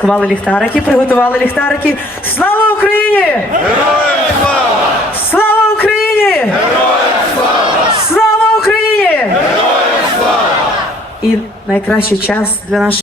сховали ліхтарики, приготували ліхтарики. Слава Україні! Героям слава! Слава Україні! Героям слава! Слава Україні! Героям слава! І найкращий час для наших.